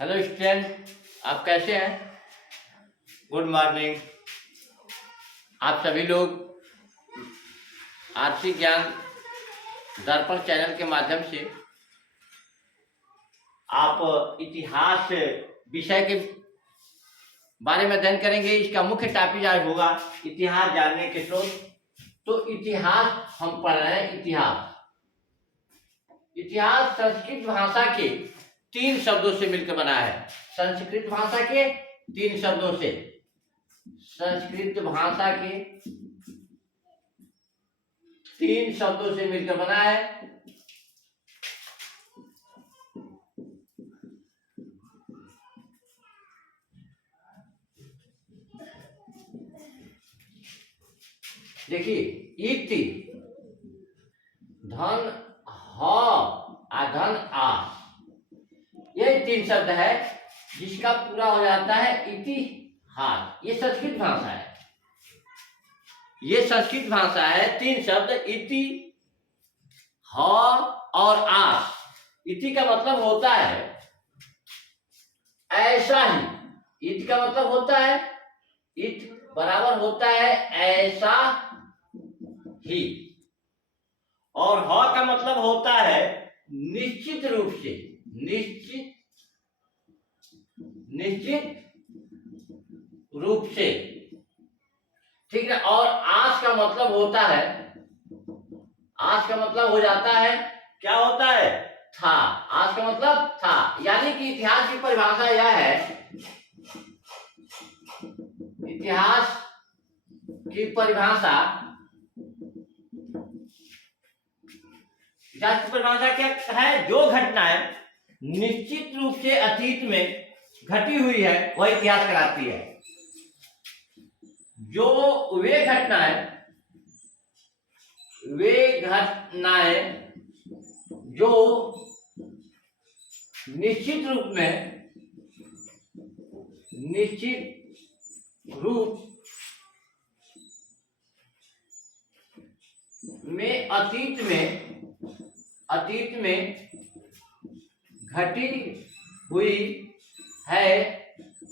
Hello student, आप कैसे हैं? Good morning. आप सभी लोग आर्थिक ज्ञान दर्पण चैनल के माध्यम से आप इतिहास विषय के बारे में अध्ययन करेंगे। इसका मुख्य टॉपिक आज होगा इतिहास जानने के स्रोत। तो इतिहास हम पढ़ रहे हैं। इतिहास संस्कृत भाषा के 3 शब्दों से मिलकर बना है। संस्कृत भाषा के 3 शब्दों से, संस्कृत भाषा के 3 शब्दों से मिलकर बना है। देखिए, इति धन ह धन आ, ये 3 शब्द है जिसका पूरा हो जाता है इतिहास। ये संस्कृत भाषा है। ये संस्कृत भाषा है। 3 शब्द इति, ह और आस। इति का मतलब होता है ऐसा ही। इति का मतलब होता है, इत बराबर होता है ऐसा ही। और ह का मतलब होता है निश्चित रूप से, निश्चित रूप से, ठीक है। और आस का मतलब होता है, आस का मतलब हो जाता है, क्या होता है? था। आस का मतलब था। यानी कि इतिहास की परिभाषा यह है, इतिहास की परिभाषा, इतिहास की परिभाषा क्या है? जो घटनाएं निश्चित रूप से अतीत में घटी हुई है वह इतिहास कहलाती है। जो वे घटनाएं जो निश्चित रूप में अतीत में घटी हुई है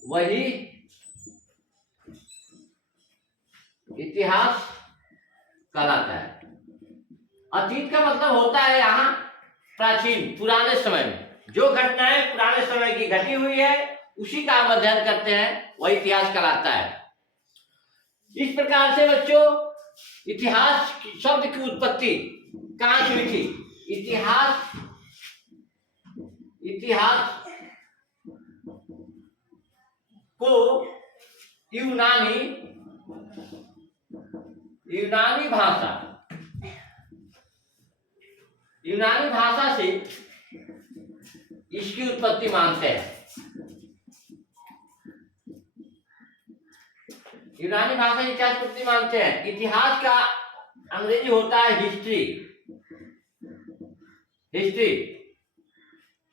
वही इतिहास कहलाता है। अतीत का मतलब होता है यहाँ प्राचीन, पुराने समय में जो घटनाएं पुराने समय की घटी हुई है उसी का हम अध्ययन करते हैं, वही इतिहास कहलाता है। इस प्रकार से बच्चों, इतिहास शब्द की उत्पत्ति कहाँ से हुई थी? इतिहास को यूनानी भाषा से इसकी उत्पत्ति मानते हैं। यूनानी भाषा की क्या उत्पत्ति मानते हैं? इतिहास का अंग्रेजी होता है हिस्ट्री।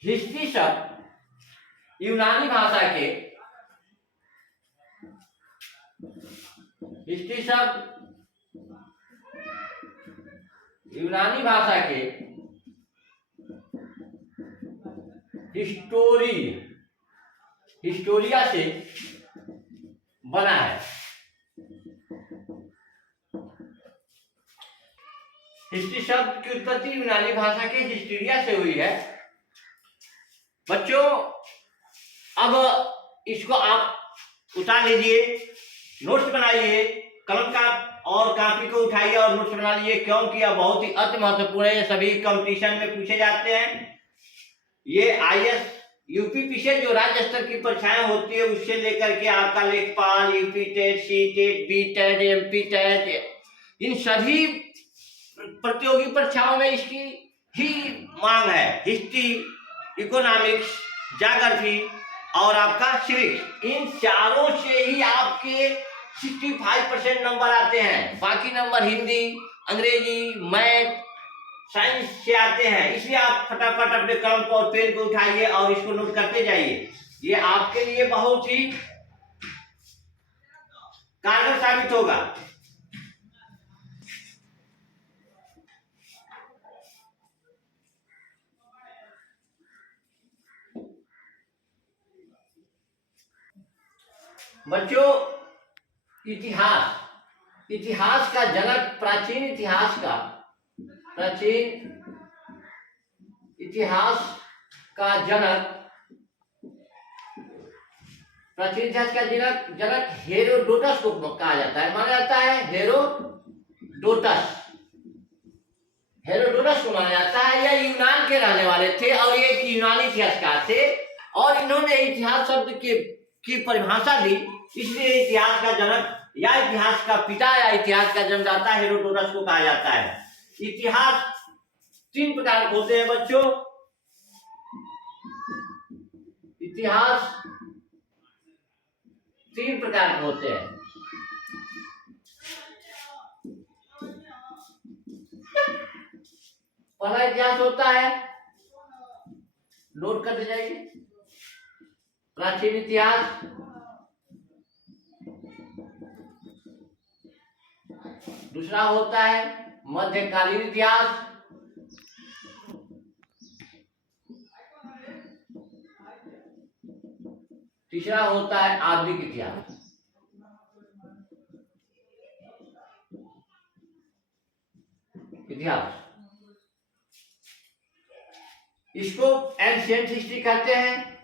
हिस्ट्री शब्द यूनानी भाषा के, हिस्ट्री शब्द यूनानी भाषा के हिस्टोरिया से बना है। हिस्ट्री शब्द की उत्पत्ति यूनानी भाषा के हिस्टोरिया से हुई है। बच्चों, अब इसको आप उतार लीजिए, नोट्स बनाइए, कलम का और कॉपी को उठाइए और नोट्स बना लीजिए, क्योंकि यह बहुत ही अति महत्वपूर्ण है। ये सभी कंपटीशन में पूछे जाते हैं। ये आईएएस यूपी पीछे जो राज्य स्तर की परीक्षाएं होती है उससे लेकर के आपका लेखपाल, UP TET, C TET, B TET, MP TET, इन सभी प्रतियोगी परीक्षाओं में इसकी ही मांग है। हिस्ट्री, इकोनॉमिक्स, ज्योग्राफी और आपका सिविक्स, इन चारों से ही आपके 65% नंबर आते हैं। बाकी नंबर हिंदी, अंग्रेजी, मैथ, साइंस से आते हैं। इसलिए आप फटाफट अपने कलम को और पेन को उठाइए और इसको नोट करते जाइए। ये आपके लिए बहुत ही कारगर साबित होगा। बच्चों, इतिहास का जनक, प्राचीन इतिहास का जनक, प्राचीन इतिहास का जनक हेरोडोटस को कहा जाता है, माना जाता है हेरोडोटस को माना जाता है। यह यूनान के रहने वाले थे और ये एक यूनानी इतिहासकार थे और इन्होंने इतिहास शब्द की परिभाषा दी, इसलिए इतिहास का जनक या इतिहास का पिता या इतिहास का जन्मदाता हेरोडोटस को कहा जाता है। इतिहास 3 प्रकार के होते हैं बच्चों। इतिहास 3 प्रकार के होते हैं। पहला इतिहास होता है, नोट करते जाइए, प्राचीन इतिहास। दूसरा होता है मध्यकालीन इतिहास। तीसरा होता है आधुनिक इतिहास। इसको एंशिएंट हिस्ट्री कहते हैं,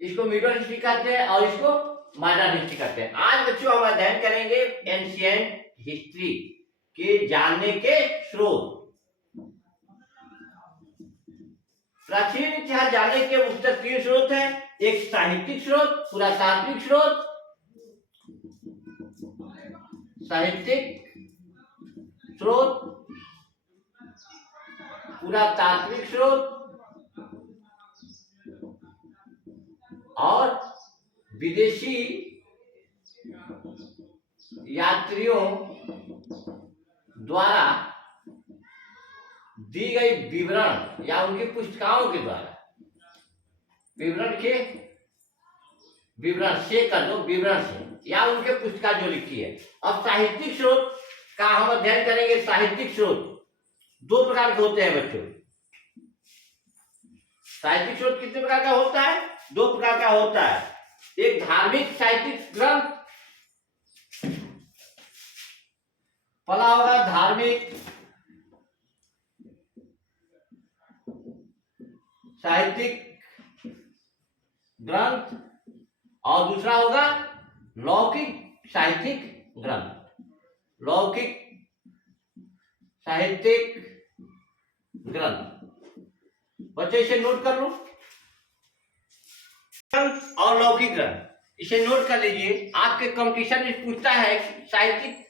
इसको मिडल हिस्ट्री कहते हैं और इसको मॉडर्न हिस्ट्री कहते हैं। आज बच्चों हम अध्ययन करेंगे एंशिएंट हिस्ट्री के जानने के स्रोत। प्राचीन इतिहास जानने के मुख्य 3 स्रोत हैं। एक साहित्यिक स्रोत, पुरातात्विक स्रोत, पुरातात्विक स्रोत और विदेशी यात्रियों द्वारा दी गई विवरण या उनकी पुस्तिकाओं के द्वारा विवरण से या उनके पुस्तिका जो लिखी है। अब साहित्यिक स्रोत का हम अध्ययन करेंगे। साहित्यिक स्रोत 2 प्रकार के होते हैं बच्चों। साहित्यिक स्रोत कितने प्रकार का होता है? 2 प्रकार का होता है। एक धार्मिक साहित्यिक ग्रंथ, पहला होगा धार्मिक साहित्यिक ग्रंथ और दूसरा होगा लौकिक साहित्यिक ग्रंथ। लौकिक साहित्यिक ग्रंथ, बच्चे इसे नोट कर लो। ग्रंथ और लौकिक ग्रंथ, इसे नोट कर लीजिए। आपके कंपटीशन में पूछता है साहित्यिक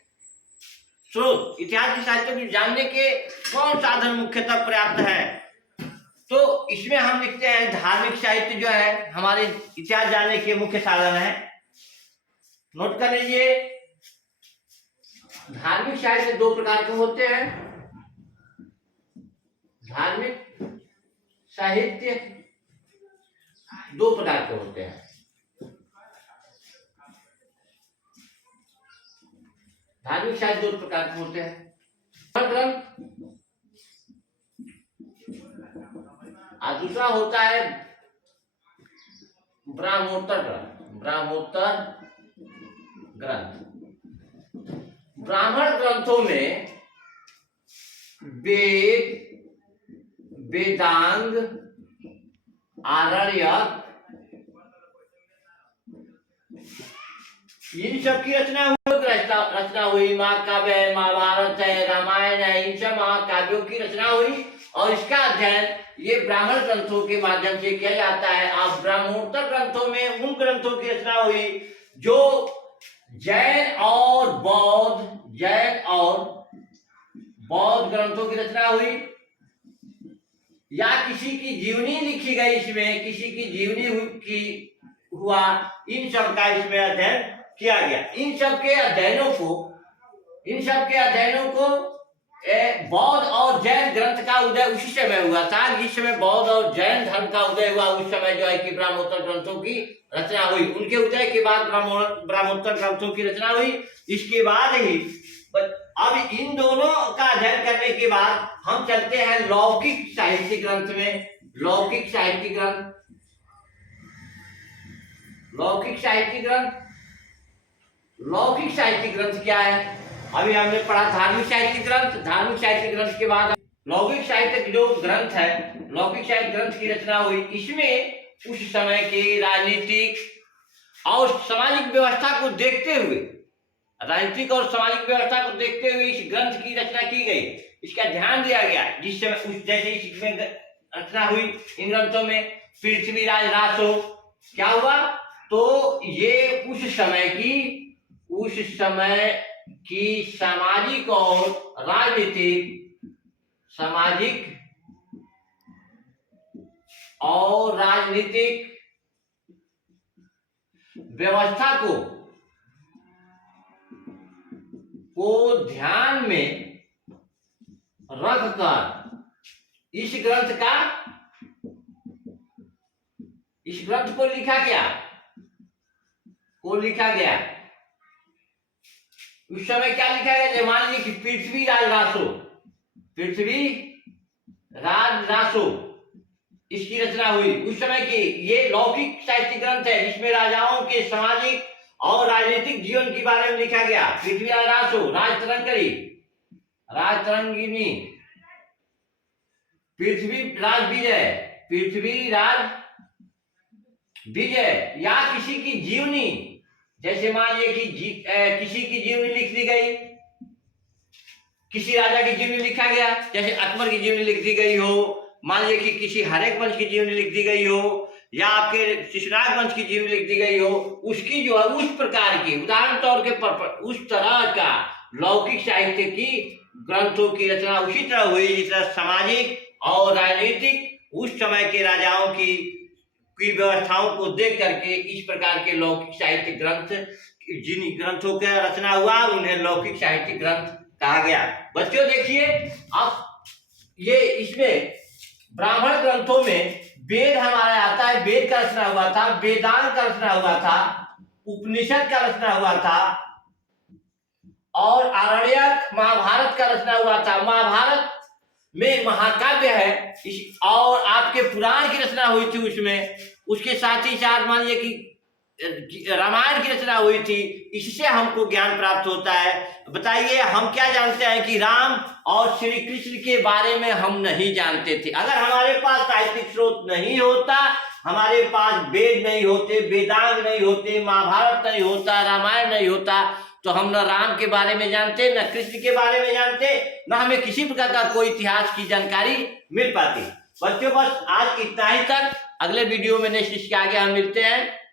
स्रोत, इतिहास के साहित्य को जानने के कौन साधन मुख्यतः पर्याप्त है, तो इसमें हम लिखते हैं धार्मिक साहित्य जो है हमारे इतिहास जानने के मुख्य साधन है। नोट कर लीजिए, धार्मिक साहित्य 2 प्रकार के होते हैं। धार्मिक साहित्य 2 प्रकार के होते हैं। धार्मिक साहित्य 2 प्रकार के होते हैं, ग्रंथ और दूसरा होता है ब्राह्मणोत्तर ग्रंथ। ब्राह्मण ग्रंथों में वेद, वेदांग, आरण्यक, इन सब की रचना हुई। महाकाव्य, महाभारत है, रामायण है, इन सब महाकाव्यों की रचना हुई और इसका अध्ययन ये ब्राह्मण ग्रंथों के माध्यम से किया जाता है। अब ब्राह्मणोत्तर ग्रंथों में उन ग्रंथों की रचना हुई जो जैन और बौद्ध ग्रंथों की रचना हुई या किसी की जीवनी लिखी गई, इसमें किसी की जीवनी हुआ, इन सब का इसमें अध्ययन किया गया। इन सब के अध्ययनों को बौद्ध और जैन ग्रंथ का उदय उसी समय हुआ था। जिस समय बौद्ध और जैन धर्म का उदय हुआ उस समय जो है कि ब्राह्मणोत्तर ग्रंथों की रचना हुई। उनके उदय के बाद ब्राह्मणोत्तर ग्रंथों की रचना हुई। इसके बाद ही अब इन दोनों का अध्ययन करने के बाद हम चलते हैं लौकिक साहित्य ग्रंथ में। लौकिक साहित्य ग्रंथ लौकिक साहित्य ग्रंथ। लौकिक साहित्य ग्रंथ क्या है? अभी हमने पढ़ा धार्मिक साहित्य ग्रंथ। धार्मिक साहित्य ग्रंथ के बाद लौकिक साहित्य की जो ग्रंथ है, लौकिक साहित्य ग्रंथ की रचना हुई, इसमें उस समय के राजनीतिक और सामाजिक व्यवस्था को देखते हुए, राजनीतिक और सामाजिक व्यवस्था को देखते हुए इस ग्रंथ की रचना की गई, इसका ध्यान दिया गया। जिस समय उस जैसे इसमें रचना हुई इन ग्रंथों में, पृथ्वीराज रासो क्या हुआ, तो ये उस समय की सामाजिक और राजनीतिक व्यवस्था को ध्यान में रखकर इस ग्रंथ को लिखा गया। उस समय क्या लिखा गया? मान लीजिए कि पृथ्वीराज रासो इसकी रचना हुई। उस समय की ये लौकिक साहित्य ग्रंथ है जिसमें राजाओं के सामाजिक और राजनीतिक जीवन के बारे में लिखा गया। पृथ्वीराज रासो, राजतरंगिणी, पृथ्वीराज विजय या किसी की जीवनी, जैसे मान लीजिए कि किसी की जीवनी लिख दी गई, किसी राजा की जीवनी लिखा गया, जैसे अकबर की जीवनी लिख दी गई हो, मान लीजिए कि किसी हरेक वंश की जीवनी लिख दी गई हो, या आपके शिशुनाग वंश की जीवनी लिख दी गई हो, उसकी जो है उस प्रकार की, उदाहरण तौर के उस तरह का लौकिक साहित्य की ग्रंथों की रचना उसी तरह हुई जिस तरह सामाजिक और राजनीतिक उस समय के राजाओं की व्यवस्थाओं को देख करके इस प्रकार के लौकिक साहित्य ग्रंथ, जिन ग्रंथों का रचना हुआ उन्हें लौकिक साहित्य ग्रंथ कहा गया। बच्चों देखिए, अब ये इसमें ब्राह्मण ग्रंथों में वेद हमारा आता है, वेद का रचना हुआ था, वेदांत का रचना हुआ था, उपनिषद का रचना हुआ था, और आरण्यक महाभारत का रचना हुआ था। महाभारत में महाकाव्य है, और आपके पुराण की रचना हुई थी उसमें, उसके साथ ही साथ मान लीजिए कि रामायण की रचना हुई थी। इससे हमको ज्ञान प्राप्त होता है। बताइए, हम क्या जानते हैं कि राम और श्री कृष्ण के बारे में हम नहीं जानते थे। अगर हमारे पास साहित्यिक स्रोत नहीं होता, हमारे पास वेद नहीं होते, वेदांग नहीं होते, महाभारत नहीं होता, रामायण नहीं होता, तो हम न राम के बारे में जानते, न कृष्ण के बारे में जानते, न हमें किसी प्रकार का कोई इतिहास की जानकारी मिल पाती। बच्चों बस आज इतना ही तक। अगले वीडियो में नेक्स्ट इसके आगे हम मिलते हैं।